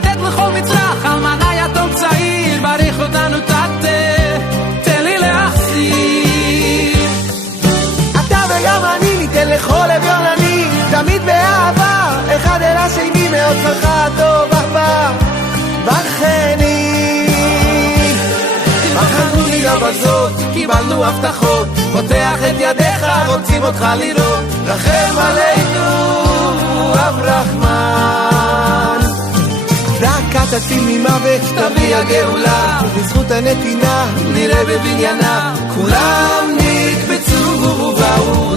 לתת לכל מצרך, אלמנה יתום צעיר, בריך אותנו תן לי להחזיר. אתה וגם אני ניתן לכל אביון עני, תמיד באהבה, אחד אל השני, מאוד שמחה טוב אהבה בחני. בחרנו לי גם בזאת, קיבלנו הבטחות, פותח את ידיך, רוצים אותך לראות, רחם עלינו אב רחמן. דקה תציל ממוות, תביא הגאולה, בזכות הנתינה נראה בבניינה, כולם נקבצו ובאו